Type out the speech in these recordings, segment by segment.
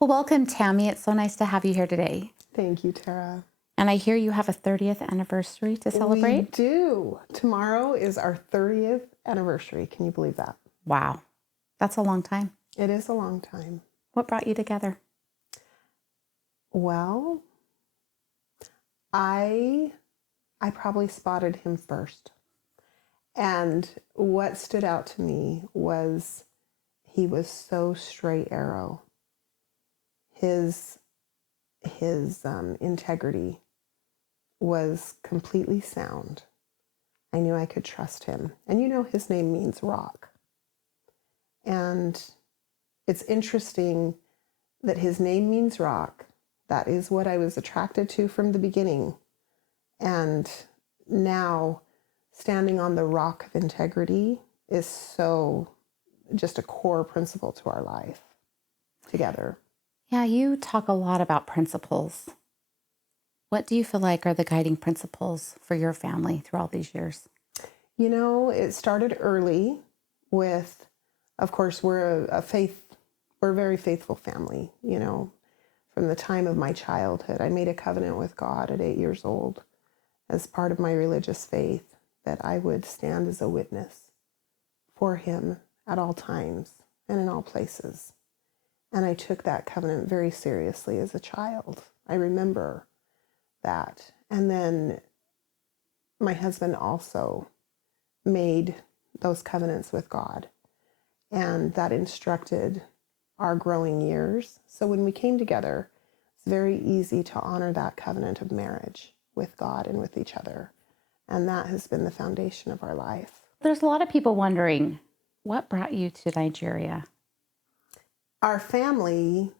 Well, welcome, Tammy. It's so nice to have you here today. Thank you, Tara. And I hear you have a 30th anniversary to We celebrate. do. Tomorrow is our 30th anniversary. Can you believe that? Wow. That's a long time. It is a long time. What brought you together? Well, I probably spotted him first. And what stood out to me was he was so straight arrow. His integrity was completely sound. I knew I could trust him. And his name means rock. And it's interesting that his name means rock. That is what I was attracted to from the beginning. And now standing on the rock of integrity is so just a core principle to our life together. Yeah, you talk a lot about principles. What do you feel like are the guiding principles for your family through all these years? It started early with, of course, we're a very faithful family, from the time of my childhood. I made a covenant with God at 8 years old as part of my religious faith that I would stand as a witness for him at all times and in all places. And I took that covenant very seriously as a child. I remember that. And then my husband also made those covenants with God. And that instructed our growing years. So when we came together, it's very easy to honor that covenant of marriage with God and with each other. And that has been the foundation of our life. There's a lot of people wondering, what brought you to Nigeria? Our family,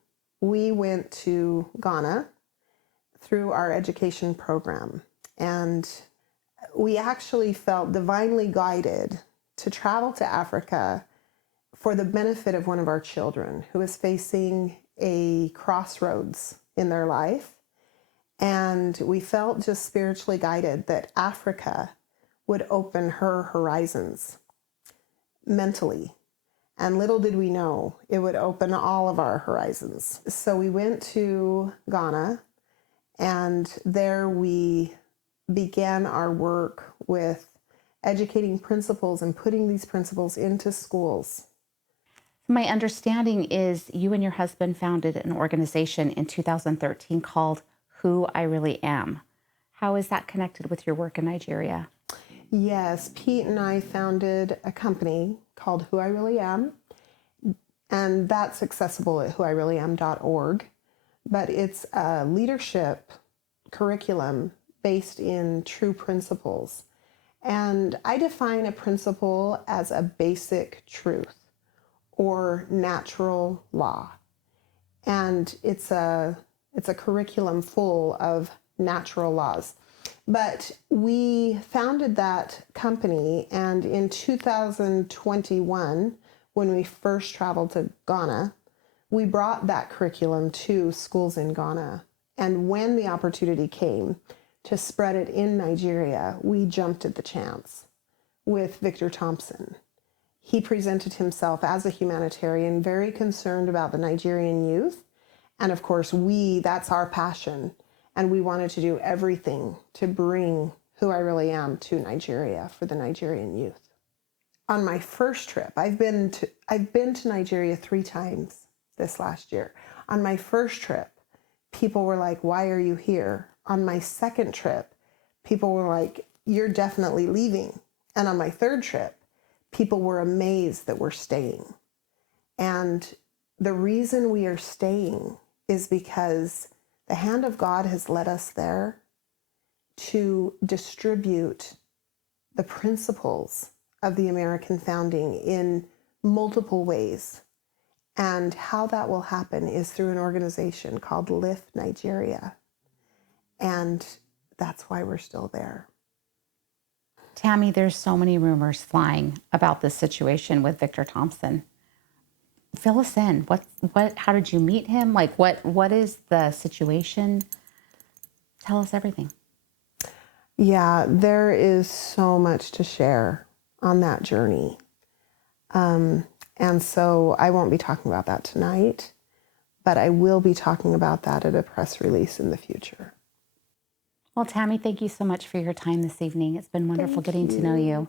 we went to Ghana through our education program. And we actually felt divinely guided to travel to Africa for the benefit of one of our children who is facing a crossroads in their life. And we felt just spiritually guided that Africa would open her horizons mentally. And little did we know, it would open all of our horizons. So we went to Ghana, and there we began our work with educating principals and putting these principles into schools. My understanding is you and your husband founded an organization in 2013 called Who I Really Am. How is that connected with your work in Nigeria? Yes, Pete and I founded a company called Who I Really Am, and that's accessible at whoireallyam.org. But it's a leadership curriculum based in true principles. And I define a principle as a basic truth or natural law. And it's a curriculum full of natural laws. But we founded that company, and in 2021, when we first traveled to Ghana, we brought that curriculum to schools in Ghana. And when the opportunity came to spread it in Nigeria, we jumped at the chance with Victor Thompson. He presented himself as a humanitarian, very concerned about the Nigerian youth. And of course, that's our passion. And we wanted to do everything to bring Who I Really Am to Nigeria for the Nigerian youth. On my first trip, I've been to Nigeria 3 times this last year. On my first trip, people were like, "Why are you here?" On my second trip, people were like, "You're definitely leaving." And on my third trip, people were amazed that we're staying. And the reason we are staying is because the hand of God has led us there to distribute the principles of the American founding in multiple ways. And how that will happen is through an organization called Lift Nigeria. And that's why we're still there. Tammy, there's so many rumors flying about this situation with Victor Thompson. Fill us in. How did you meet him? What is the situation? Tell us everything. Yeah, there is so much to share on that journey. And so I won't be talking about that tonight, but I will be talking about that at a press release in the future. Well, Tammy, thank you so much for your time this evening. It's been wonderful Thank getting to know you.